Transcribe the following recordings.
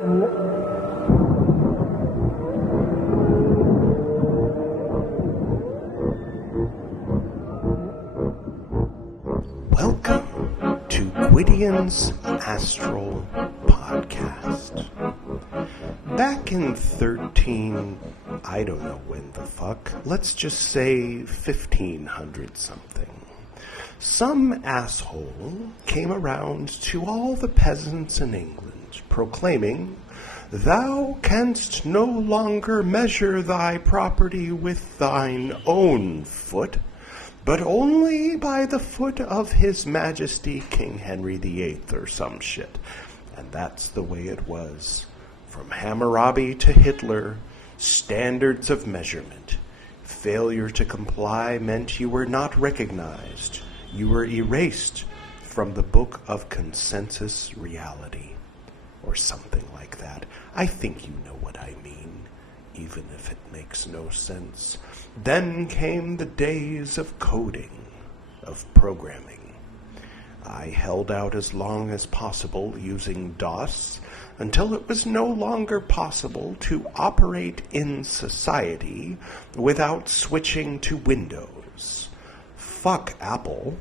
Welcome to Gwydion's Astral podcast. Back in I don't know when the fuck, let's just say 1500 something, some asshole came around to all the peasants in England, proclaiming, "Thou canst no longer measure thy property with thine own foot, but only by the foot of His Majesty King Henry VIII," or some shit. And that's the way it was. From Hammurabi to Hitler, standards of measurement. Failure to comply meant you were not recognized. You were erased from the book of consensus reality, or something like that. I think you know what I mean, even if it makes no sense. Then came the days of coding, of programming. I held out as long as possible using DOS until it was no longer possible to operate in society without switching to Windows. Fuck Apple.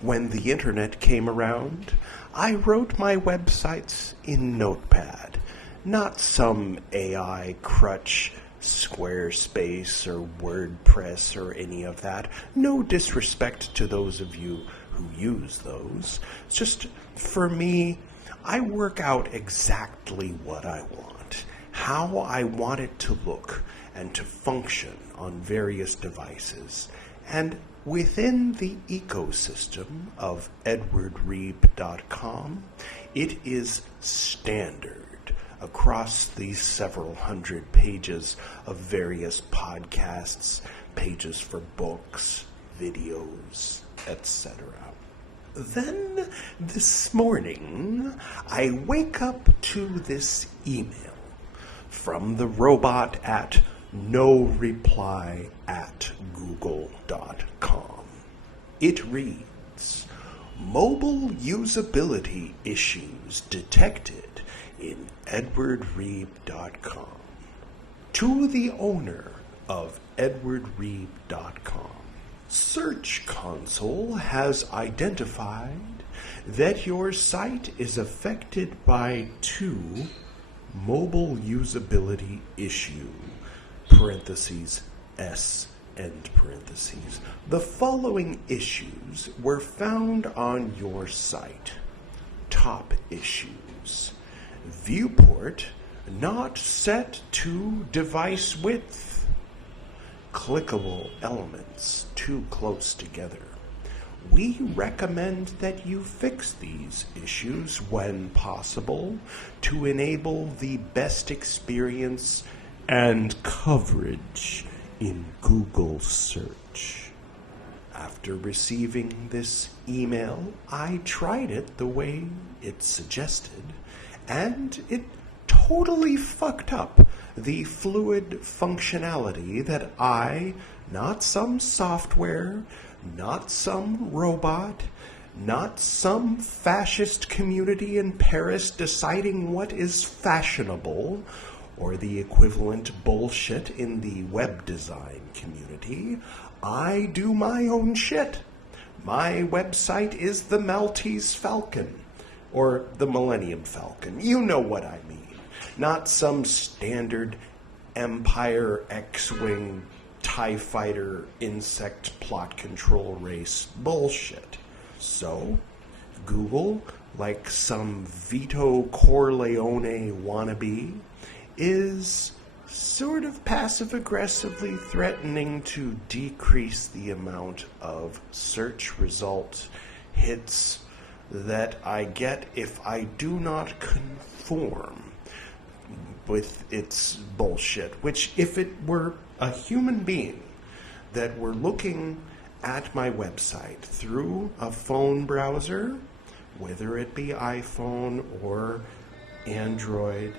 When the internet came around, I wrote my websites in Notepad, not some AI crutch, Squarespace or WordPress or any of that. No disrespect to those of you who use those. It's just, for me, I work out exactly what I want, how I want it to look and to function on various devices. And within the ecosystem of edwardreeb.com, it is standard across these several hundred pages of various podcasts, pages for books, videos, etc. Then this morning, I wake up to this email from the robot at noreply@google.com. It reads, "Mobile usability issues detected in edwardreeb.com. To the owner of edwardreeb.com. Search Console has identified that your site is affected by two mobile usability issue, parentheses, S, end parentheses. The following issues were found on your site. Top issues. Viewport not set to device width. Clickable elements too close together. We recommend that you fix these issues when possible to enable the best experience and coverage in Google search." After receiving this email, I tried it the way it suggested, and it totally fucked up the fluid functionality that I, not some software, not some robot, not some fascist community in Paris deciding what is fashionable, or the equivalent bullshit in the web design community. I do my own shit. My website is the Maltese Falcon, or the Millennium Falcon. You know what I mean. Not some standard Empire X-Wing TIE Fighter insect plot control race bullshit. So, Google, like some Vito Corleone wannabe, is sort of passive-aggressively threatening to decrease the amount of search result hits that I get if I do not conform with its bullshit, which, if it were a human being that were looking at my website through a phone browser, whether it be iPhone or Android,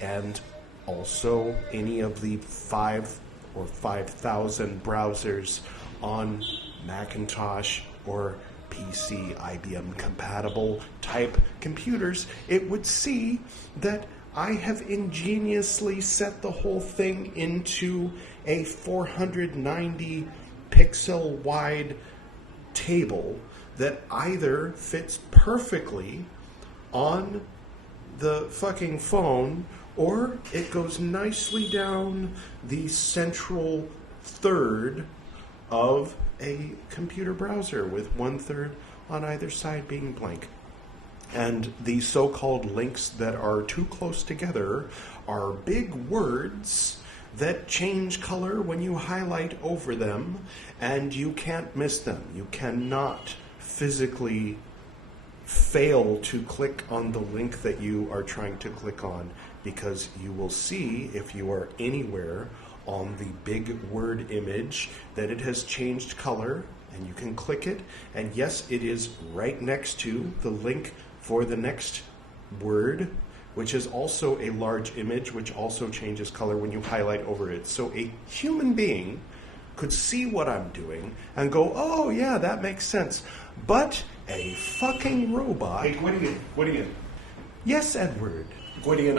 and also any of the 5 or 5,000 browsers on Macintosh or PC, IBM compatible type computers, it would see that I have ingeniously set the whole thing into a 490 pixel wide table that either fits perfectly on the fucking phone, or it goes nicely down the central third of a computer browser with 1/3 on either side being blank. And the so-called links that are too close together are big words that change color when you highlight over them, and you can't miss them. You cannot physically fail to click on the link that you are trying to click on, because you will see, if you are anywhere on the big word image, that it has changed color, and you can click it, and yes, it is right next to the link for the next word, which is also a large image, which also changes color when you highlight over it. So a human being could see what I'm doing and go, oh yeah, that makes sense. But a fucking robot... Hey, Gwydion. Yes, Edward. Gwydion,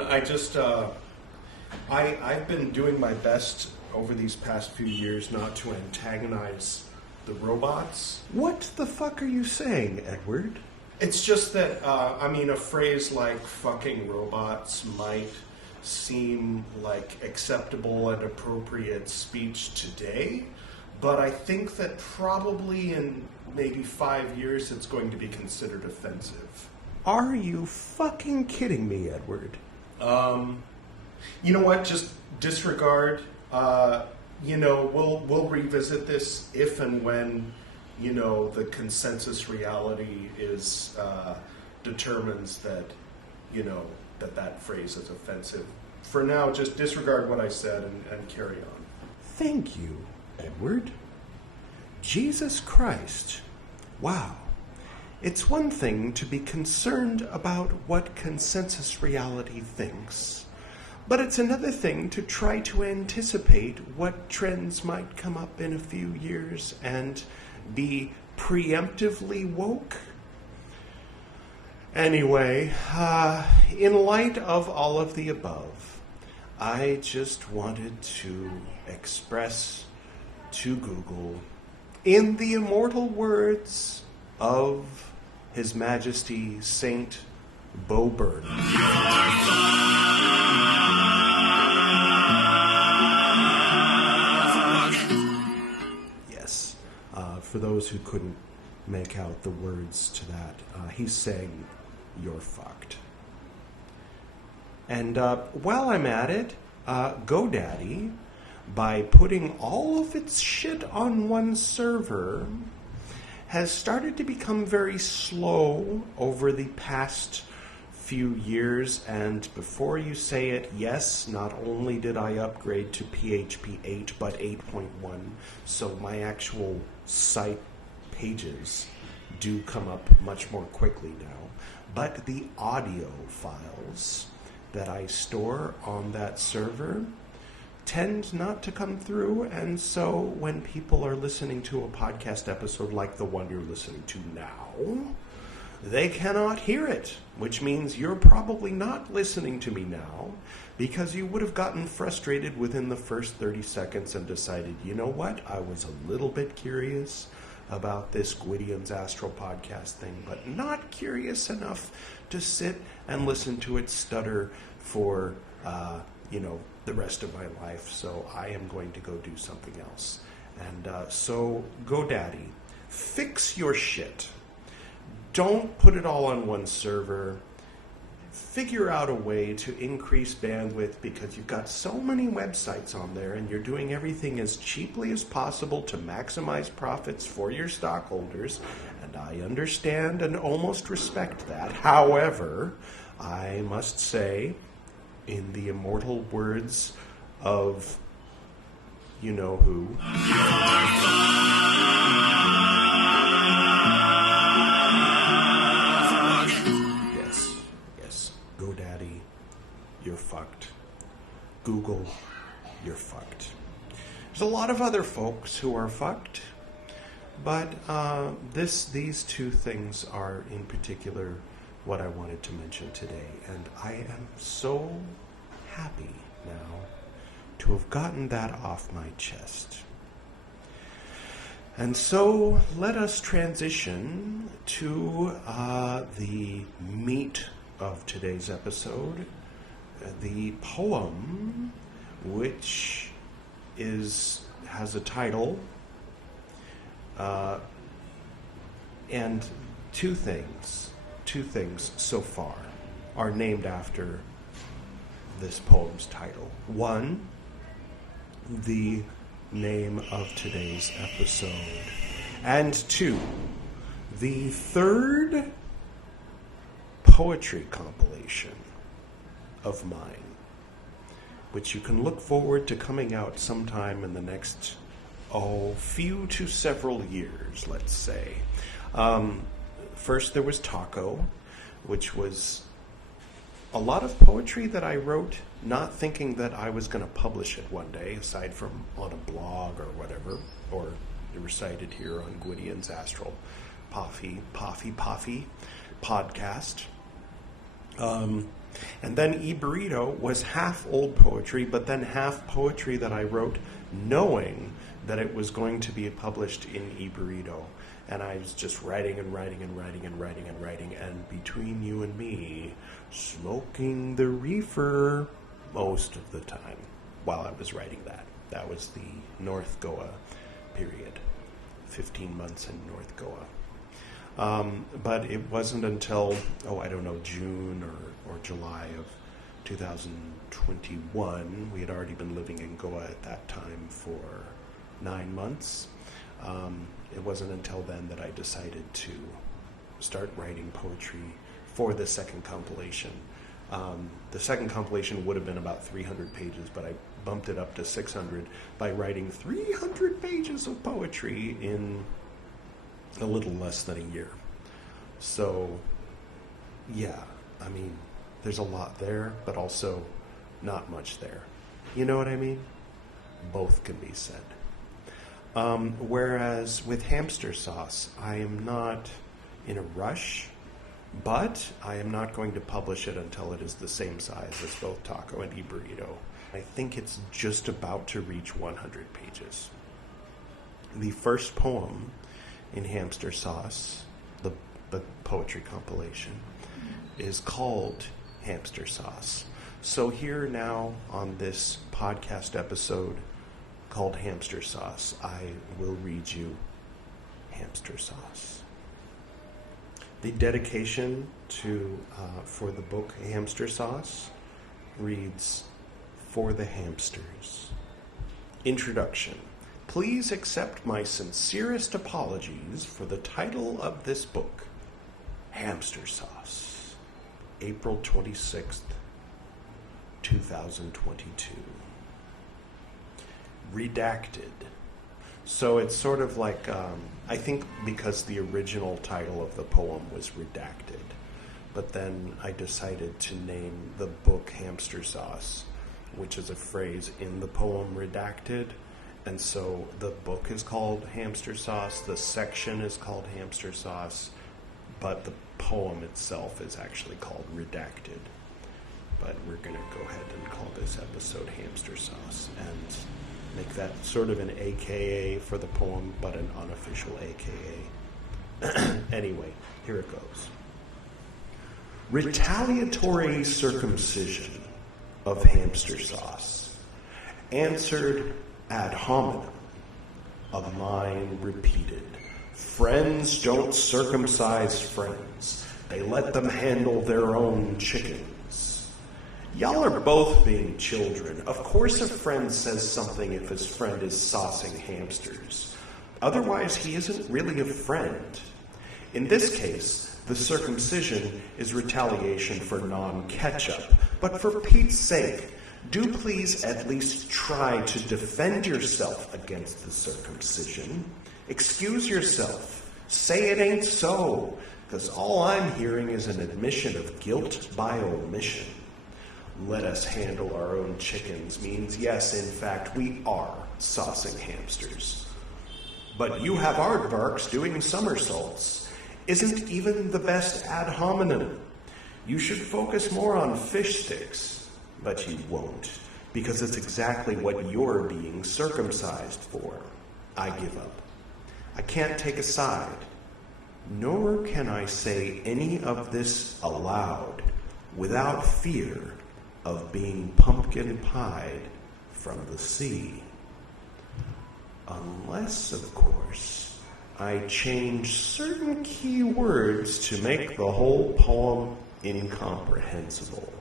I've been doing my best over these past few years not to antagonize the robots. What the fuck are you saying, Edward? It's just that, a phrase like fucking robots might seem like acceptable and appropriate speech today, but I think that probably in maybe 5 years it's going to be considered offensive. Are you fucking kidding me, Edward? You know what? Just disregard. We'll revisit this if and when, the consensus reality is determines that, that phrase is offensive. For now, just disregard what I said and carry on. Thank you, Edward. Jesus Christ. Wow. It's one thing to be concerned about what consensus reality thinks, but it's another thing to try to anticipate what trends might come up in a few years and be preemptively woke. Anyway, in light of all of the above, I just wanted to express to Google, in the immortal words of His Majesty Saint Bo Burns, yes, for those who couldn't make out the words to that, he's saying, you're fucked. And while I'm at it, GoDaddy, by putting all of its shit on one server, has started to become very slow over the past few years. And before you say it, yes, not only did I upgrade to PHP 8, but 8.1, so my actual site pages do come up much more quickly now. But the audio files that I store on that server tend not to come through, and so when people are listening to a podcast episode like the one you're listening to now, they cannot hear it, which means you're probably not listening to me now because you would have gotten frustrated within the first 30 seconds and decided, you know what, I was a little bit curious about this Gwydion's Astral podcast thing, but not curious enough to sit and listen to it stutter for, the rest of my life, so I am going to go do something else. And so GoDaddy, fix your shit. Don't put it all on one server. Figure out a way to increase bandwidth, because you've got so many websites on there and you're doing everything as cheaply as possible to maximize profits for your stockholders, and I understand and almost respect that. However, I must say, in the immortal words of you-know-who, yes, GoDaddy, you're fucked. Google, you're fucked. There's a lot of other folks who are fucked. But these two things are in particular what I wanted to mention today. And I am so happy now to have gotten that off my chest. And so let us transition to the meat of today's episode, the poem, which has a title, and two things so far are named after this poem's title. One, the name of today's episode, and two, the third poetry compilation of mine, which you can look forward to coming out sometime in the next few to several years, let's say. First there was Taco, which was a lot of poetry that I wrote not thinking that I was going to publish it one day, aside from on a blog or whatever, or recited here on Gwydion's Astral Poffy podcast. And then E-Burrito was half old poetry, but then half poetry that I wrote knowing that it was going to be published in E-Burrito. And I was just writing, and between you and me, smoking the reefer most of the time while I was writing that. That was the North Goa period, 15 months in North Goa. But it wasn't until, June or July of 2021, we had already been living in Goa at that time for 9 months. It wasn't until then that I decided to start writing poetry for the second compilation. The second compilation would have been about 300 pages, but I bumped it up to 600 by writing 300 pages of poetry in a little less than a year. So, yeah, I mean, there's a lot there, but also not much there. You know what I mean? Both can be said. Whereas with Hamster Sauce, I am not in a rush, but I am not going to publish it until it is the same size as both Taco and E-Burrito. I think it's just about to reach 100 pages. The first poem in Hamster Sauce, the poetry compilation, is called Hamster Sauce. So here now on this podcast episode called Hamster Sauce, I will read you Hamster Sauce. The dedication for the book Hamster Sauce reads, "For the Hamsters." Introduction. Please accept my sincerest apologies for the title of this book, Hamster Sauce, April 26th, 2022. Redacted. So it's sort of like, I think because the original title of the poem was Redacted, but then I decided to name the book Hamster Sauce, which is a phrase in the poem Redacted, and so the book is called Hamster Sauce, the section is called Hamster Sauce, but the poem itself is actually called Redacted. But we're going to go ahead and call this episode Hamster Sauce, and make that sort of an AKA for the poem, but an unofficial AKA. Anyway, here it goes. Retaliatory circumcision of Hamster Sauce, answered ad hominem, of mine repeated. Friends don't circumcise friends. They let them handle their own chickens. Y'all are both being children. Of course a friend says something if his friend is saucing hamsters. Otherwise, he isn't really a friend. In this case, the circumcision is retaliation for non-ketchup. But for Pete's sake, do please at least try to defend yourself against the circumcision. Excuse yourself. Say it ain't so, because all I'm hearing is an admission of guilt by omission. Let us handle our own chickens means, yes, in fact, we are saucing hamsters. but you have aardvarks doing somersaults, isn't even the best ad hominem. You should focus more on fish sticks, but you won't, because it's exactly what you're being circumcised for. I give up. I can't take a side, nor can I say any of this aloud without fear of being pumpkin pied from the sea. Unless, of course, I change certain key words to make the whole poem incomprehensible.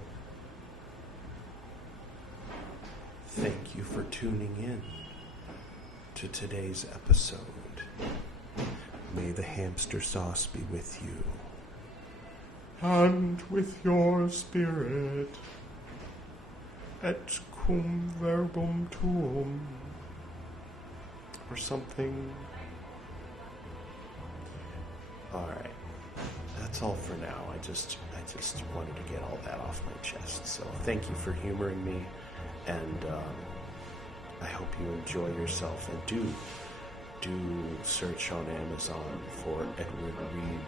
Thank you for tuning in to today's episode. May the hamster sauce be with you. And with your spirit. Et cum verbum tuum. Or something. Alright. That's all for now. I just wanted to get all that off my chest. So thank you for humoring me. And I hope you enjoy yourself. And do search on Amazon for Edward Reed,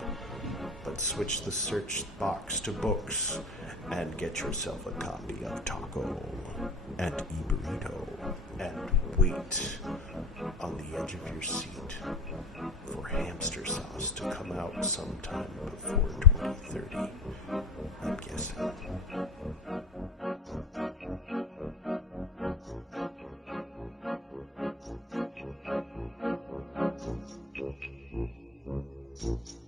but switch the search box to books and get yourself a copy of Taco and E-Burrito and wait on the edge of your seat for Hamster Sauce to come out sometime before 2030, I'm guessing. Thank you.